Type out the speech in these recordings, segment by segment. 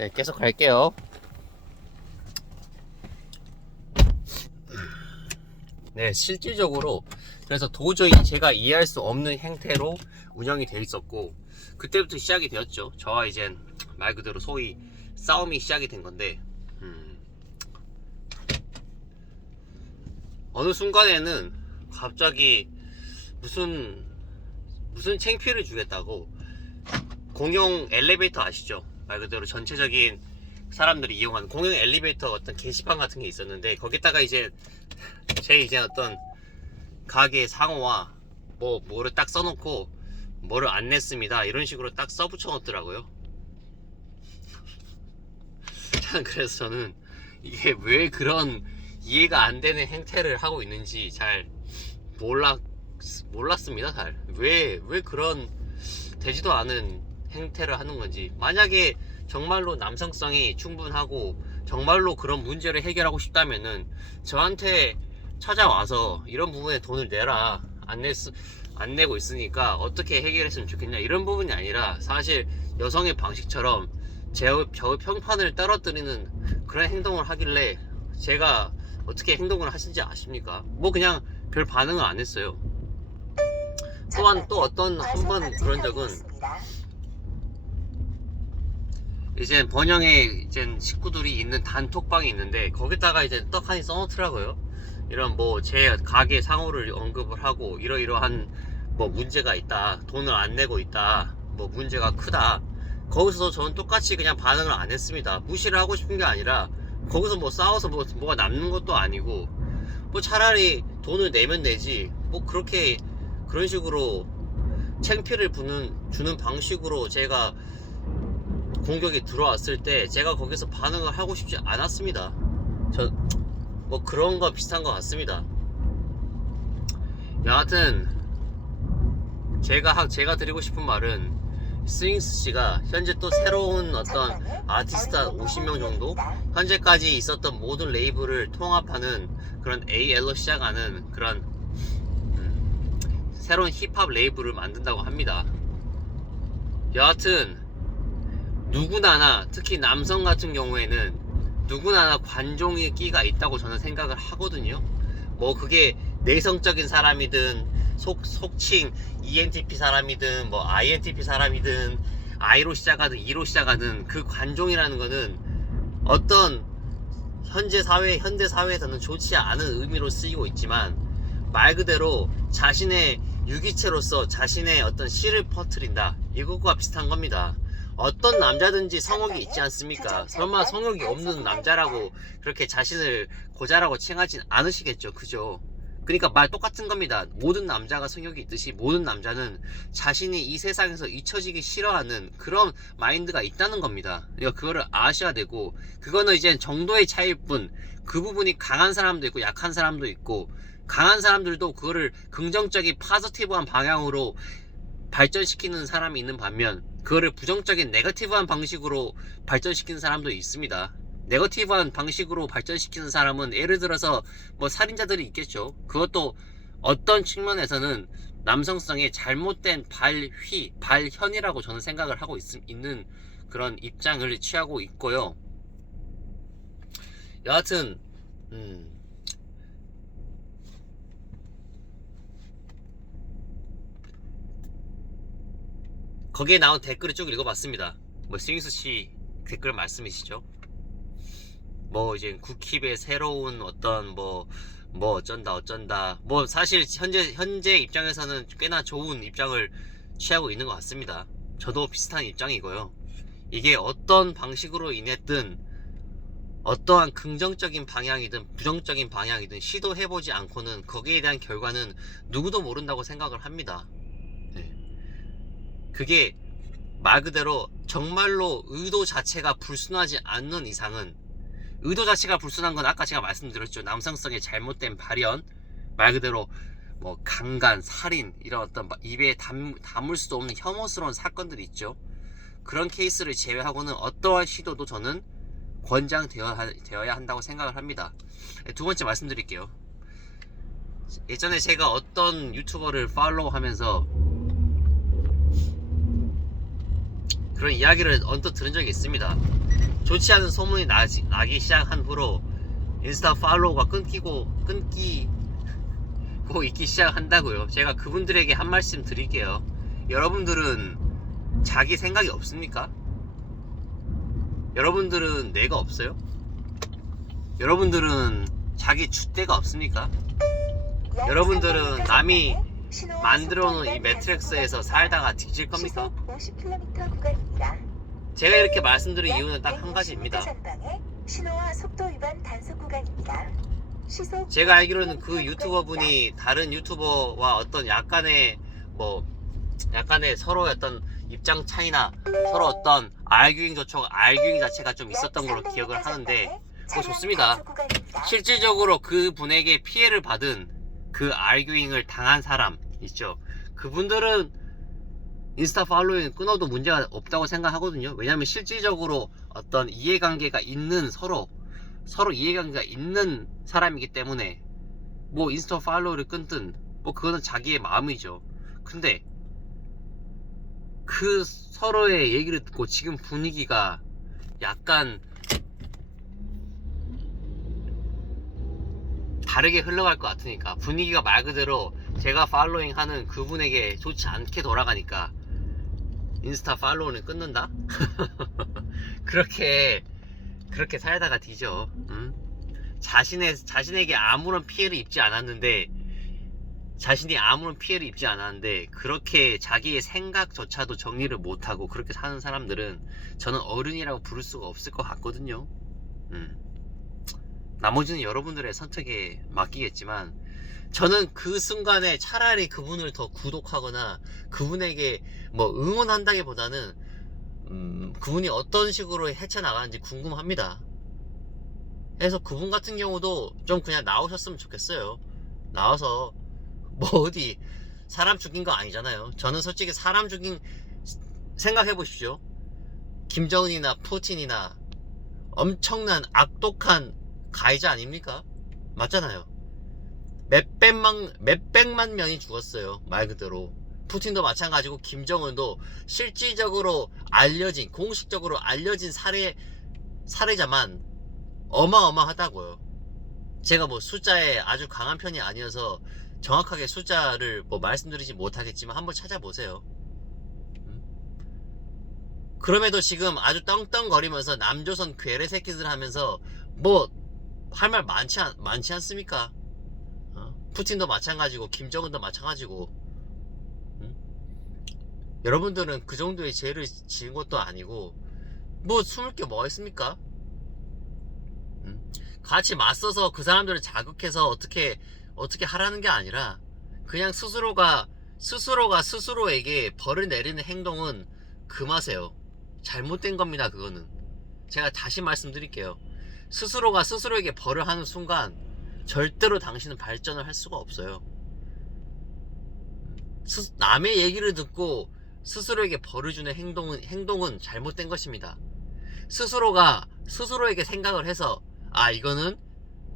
네, 계속 갈게요. 네, 실질적으로 그래서 도저히 제가 이해할 수 없는 행태로 운영이 돼 있었고, 그때부터 시작이 되었죠. 저와 이젠 말 그대로 소위 싸움이 시작이 된 건데, 어느 순간에는 갑자기 무슨 창피를 주겠다고, 공용 엘리베이터 아시죠? 말 그대로 전체적인 사람들이 이용하는 공용 엘리베이터 어떤 게시판 같은 게 있었는데, 거기다가 이제 이제 어떤 가게 상호와 뭐를 딱 써놓고 뭐를 안 냈습니다 이런 식으로 딱 써붙여 놓더라고요. 그래서 저는 이게 왜 그런 이해가 안 되는 행태를 하고 있는지 잘 몰랐습니다. 왜 그런 되지도 않은 행태를 하는 건지. 만약에 정말로 남성성이 충분하고 정말로 그런 문제를 해결하고 싶다면은 저한테 찾아와서 이런 부분에 돈을 내라, 안 내고 있으니까 어떻게 해결했으면 좋겠냐 이런 부분이 아니라, 사실 여성의 방식처럼 제 평판을 떨어뜨리는 그런 행동을 하길래 제가 어떻게 행동을 하신지 아십니까? 뭐 그냥 별 반응을 안 했어요. 또한 또 어떤 한 번 그런 적은, 이제 번영에 이제 식구들이 있는 단톡방이 있는데 거기다가 이제 떡하니 써놓더라고요. 이런 뭐 제 가게 상호를 언급을 하고 이러이러한 뭐 문제가 있다, 돈을 안 내고 있다, 뭐 문제가 크다. 거기서 저는 똑같이 그냥 반응을 안 했습니다. 무시를 하고 싶은 게 아니라, 거기서 뭐 싸워서 뭐가 남는 것도 아니고, 뭐 차라리 돈을 내면 내지, 뭐 그렇게 그런 식으로 창피를 주는 방식으로 제가 공격이 들어왔을 때 제가 거기서 반응을 하고 싶지 않았습니다. 뭐 그런 거 비슷한 것 같습니다. 여하튼 제가 드리고 싶은 말은, 스윙스 씨가 현재 또 새로운 어떤 아티스트 50명 정도, 현재까지 있었던 모든 레이블을 통합하는 그런 AL로 시작하는 그런 새로운 힙합 레이블을 만든다고 합니다. 여하튼 누구나나, 특히 남성 같은 경우에는 누구나나 관종의 끼가 있다고 저는 생각을 하거든요. 뭐 그게 내성적인 사람이든 속칭 ENTP 사람이든 뭐 INTP 사람이든 I로 시작하든 E로 시작하든, 그 관종이라는 거는 어떤 현대 사회에서는 좋지 않은 의미로 쓰이고 있지만, 말 그대로 자신의 유기체로서 자신의 어떤 씨를 퍼뜨린다, 이것과 비슷한 겁니다. 어떤 남자든지 성욕이 있지 않습니까? 설마 성욕이 없는 남자라고 그렇게 자신을 고자라고 칭하진 않으시겠죠, 그죠? 그러니까 말 똑같은 겁니다. 모든 남자가 성욕이 있듯이 모든 남자는 자신이 이 세상에서 잊혀지기 싫어하는 그런 마인드가 있다는 겁니다. 그러니까 그거를 아셔야 되고, 그거는 이제 정도의 차이일 뿐, 그 부분이 강한 사람도 있고 약한 사람도 있고, 강한 사람들도 그거를 긍정적인 파지티브한 방향으로 발전시키는 사람이 있는 반면, 그거를 부정적인 네거티브한 방식으로 발전시키는 사람도 있습니다. 네거티브한 방식으로 발전시키는 사람은 예를 들어서 뭐 살인자들이 있겠죠. 그것도 어떤 측면에서는 남성성의 잘못된 발현이라고 저는 생각을 하고 있는 그런 입장을 취하고 있고요. 여하튼 거기에 나온 댓글을 쭉 읽어봤습니다. 뭐 스윙스씨 댓글 말씀이시죠. 뭐 이제 국힙의 새로운 어떤 뭐 어쩐다 뭐, 사실 현재 입장에서는 꽤나 좋은 입장을 취하고 있는 것 같습니다. 저도 비슷한 입장이고요. 이게 어떤 방식으로 인했든, 어떠한 긍정적인 방향이든 부정적인 방향이든 시도해보지 않고는 거기에 대한 결과는 누구도 모른다고 생각을 합니다. 네. 그게 말 그대로 정말로 의도 자체가 불순하지 않는 이상은, 의도 자체가 불순한 건 아까 제가 말씀드렸죠. 남성성의 잘못된 발현, 말 그대로 뭐 강간, 살인, 이런 어떤 입에 담을 수도 없는 혐오스러운 사건들이 있죠. 그런 케이스를 제외하고는 어떠한 시도도 저는 권장되어야 한다고 생각을 합니다. 두 번째 말씀드릴게요. 예전에 제가 어떤 유튜버를 팔로우 하면서 그런 이야기를 언뜻 들은 적이 있습니다. 좋지 않은 소문이 나기 시작한 후로 인스타 팔로우가 끊기고 있기 시작한다고요. 제가 그분들에게 한 말씀 드릴게요. 여러분들은 자기 생각이 없습니까? 여러분들은 뇌가 없어요? 여러분들은 자기 줏대가 없습니까? 여러분들은 남이 만들어 놓은 이 매트릭스에서 살다가 뒤질 겁니까? 제가 이렇게 말씀드린 이유는 딱 한 가지입니다. 제가 알기로는 그 유튜버 분이 다른 유튜버와 어떤 약간의 서로의 어떤 입장 차이나 서로 어떤 알규잉 자체가 좀 있었던 걸로 기억을 하는데, 그거 좋습니다. 실질적으로 그 분에게 피해를 받은 그 알규잉을 당한 사람 있죠. 그분들은 인스타 팔로잉 끊어도 문제가 없다고 생각하거든요. 왜냐면 실질적으로 어떤 이해관계가 있는 서로 이해관계가 있는 사람이기 때문에 뭐 인스타 팔로우를 끊든 뭐 그거는 자기의 마음이죠. 근데 그 서로의 얘기를 듣고 지금 분위기가 약간 다르게 흘러갈 것 같으니까, 분위기가 말 그대로 제가 팔로잉 하는 그분에게 좋지 않게 돌아가니까 인스타 팔로우는 끊는다? 그렇게 살다가 뒤져. 자신에게 아무런 피해를 입지 않았는데 그렇게 자기의 생각조차도 정리를 못하고 그렇게 사는 사람들은 저는 어른이라고 부를 수가 없을 것 같거든요. 나머지는 여러분들의 선택에 맡기겠지만, 저는 그 순간에 차라리 그분을 더 구독하거나 그분에게 뭐 응원한다기보다는 그분이 어떤 식으로 헤쳐나가는지 궁금합니다. 그래서 그분 같은 경우도 좀 그냥 나오셨으면 좋겠어요. 나와서 뭐 어디 사람 죽인 거 아니잖아요. 저는 솔직히 사람 죽인, 생각해 보십시오. 김정은이나 푸틴이나 엄청난 악독한 가해자 아닙니까? 맞잖아요. 몇백만 명이 죽었어요. 말 그대로. 푸틴도 마찬가지고 김정은도 실질적으로 공식적으로 알려진 살해자만 어마어마하다고요. 제가 뭐 숫자에 아주 강한 편이 아니어서 정확하게 숫자를 뭐 말씀드리지 못하겠지만 한번 찾아보세요. 그럼에도 지금 아주 떵떵거리면서 남조선 괴뢰 새끼들 하면서 뭐 할 말 많지 않습니까? 푸틴도 마찬가지고 김정은도 마찬가지고. 여러분들은 그 정도의 죄를 지은 것도 아니고 뭐 숨을 게 뭐가 있습니까? 같이 맞서서 그 사람들을 자극해서 어떻게 하라는 게 아니라 그냥 스스로가 스스로에게 벌을 내리는 행동은 금하세요. 잘못된 겁니다. 그거는 제가 다시 말씀드릴게요. 스스로가 스스로에게 벌을 하는 순간 절대로 당신은 발전을 할 수가 없어요. 남의 얘기를 듣고 스스로에게 벌을 주는 행동은 잘못된 것입니다. 스스로가 스스로에게 생각을 해서, 이거는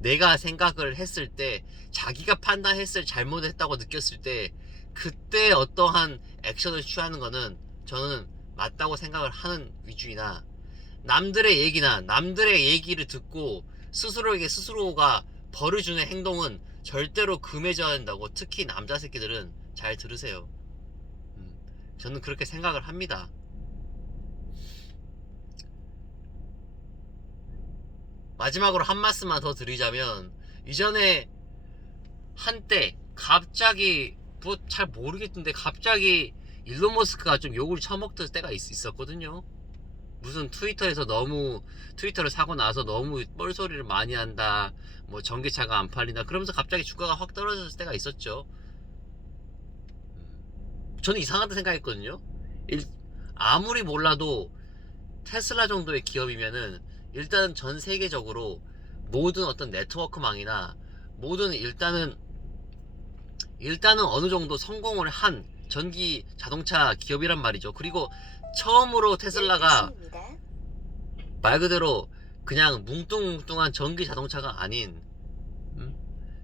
내가 생각을 했을 때, 자기가 판단했을 잘못했다고 느꼈을 때 그때 어떠한 액션을 취하는 거는 저는 맞다고 생각을 하는 위주이나, 남들의 얘기를 듣고 스스로가 벌을 주는 행동은 절대로 금해져야 한다고. 특히 남자 새끼들은 잘 들으세요. 저는 그렇게 생각을 합니다. 마지막으로 한 말씀만 더 드리자면, 이전에 한때 갑자기 뭐 잘 모르겠던데 갑자기 일론 머스크가 좀 욕을 처먹던 때가 있었거든요. 무슨 트위터를 사고 나서 너무 뻘소리를 많이 한다, 뭐 전기차가 안 팔린다 그러면서 갑자기 주가가 확 떨어졌을 때가 있었죠. 저는 이상하다 생각했거든요. 아무리 몰라도 테슬라 정도의 기업이면은 일단은 전 세계적으로 모든 어떤 네트워크망이나 모든 일단은 어느 정도 성공을 한 전기 자동차 기업이란 말이죠. 그리고 처음으로 테슬라가 말 그대로 그냥 뭉뚱뭉뚱한 전기 자동차가 아닌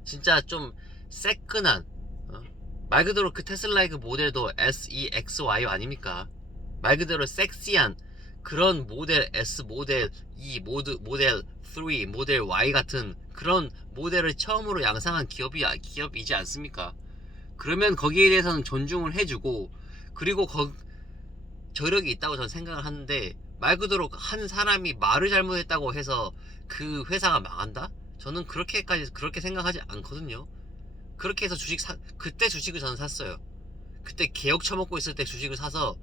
진짜 좀 새끈한, 말 그대로 그 테슬라의 그 모델도 SEXY 아닙니까? 말 그대로 섹시한 그런 모델 S, 모델 E, 모델 3, 모델 Y 같은 그런 모델을 처음으로 양상한 기업이지 않습니까? 그러면 거기에 대해서는 존중을 해주고, 그리고 저력이 있다고 저는 생각을 하는데, 말 그대로 한 사람이 말을 잘못했다고 해서 그 회사가 망한다? 저는 그렇게 생각하지 않거든요. 그렇게 해서 그때 주식을 저는 샀어요. 그때 개혁 처먹고 있을 때 주식을 사서,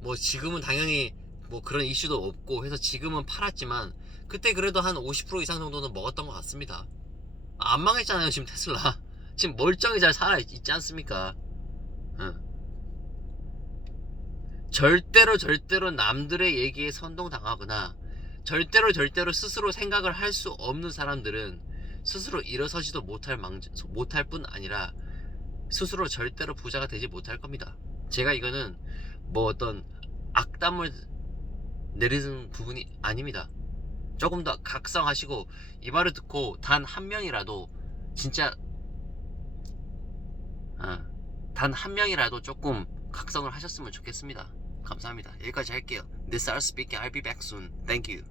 뭐 지금은 당연히 뭐 그런 이슈도 없고 해서 지금은 팔았지만, 그때 그래도 한 50% 이상 정도는 먹었던 것 같습니다. 안 망했잖아요 지금 테슬라. 지금 멀쩡히 잘 살아있지 않습니까? 응. 절대로 남들의 얘기에 선동당하거나, 절대로 스스로 생각을 할 수 없는 사람들은 스스로 일어서지도 못할 뿐 아니라 스스로 절대로 부자가 되지 못할 겁니다. 제가 이거는 뭐 어떤 악담을 내리는 부분이 아닙니다. 조금 더 각성하시고, 이 말을 듣고 단 한 명이라도 진짜 단 한 명이라도 조금 각성을 하셨으면 좋겠습니다. 감사합니다. 여기까지 할게요. This is speaking. I'll be back soon. Thank you.